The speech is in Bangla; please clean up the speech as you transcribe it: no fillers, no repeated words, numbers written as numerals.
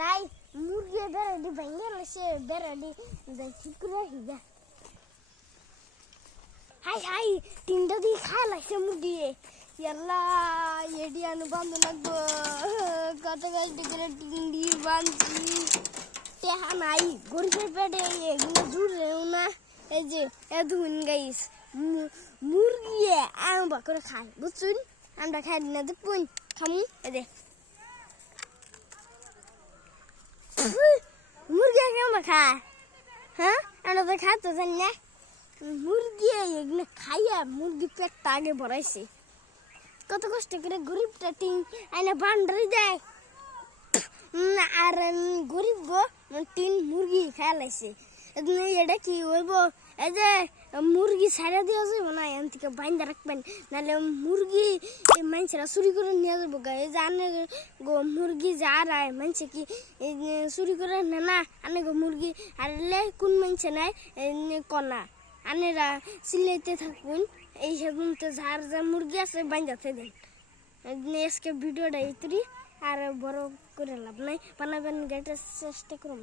যাই মুরগি বেড়াডি ভেঙে সে বেড়াডি ঠিক করে হিগা হাই হাই তিনটা দিয়ে খায় লাগছে মুরগি ইয়াল্লা এডি আনু বান্ধ লাগবো কত কষ্ট করে টিন দিয়ে বাঁধছি টেহা নাই গরিবের পেটে এগুলো জুড়েও না এই যে এদুন গাইস মুরগি আম্বা করে খায় বুঝছুন আমরা খাই না দেখুন খামু এদে মুরগি কেমন খায় হ্যাঁ আমরা তো খাতো জানি না মুরগি এগুলো খাইয়া মুরগি পেটটা আগে ভরাইছে কত কষ্ট করে গরিবটা টিন আইনা বান্ডারি দেয় আর গরিব গো টিন মুরগি খাইয়া লাইছে এটা কি হইব এই যে মুরগি ছাড়া দেওয়া যাবে না এখান থেকে বাইন্দা রাখবেন নাহলে মুরগি মানুষেরা চুরি করে নিয়ে যাবো এই যে আনে গো মুরগি যা রায় মানুষে কি চুরি করে না আনে গো মুরগি হারলে কোন মানুষে নাই কনা আনেরা সিলাইতে থাকুন এই সেগুনতে যার যা মুরগি আছে বাইন্দাতে দেন আজকে ভিডিওটা এইতরি আর বড় করে লাভ নাই বানাবেন গেটের চেষ্টা করুন।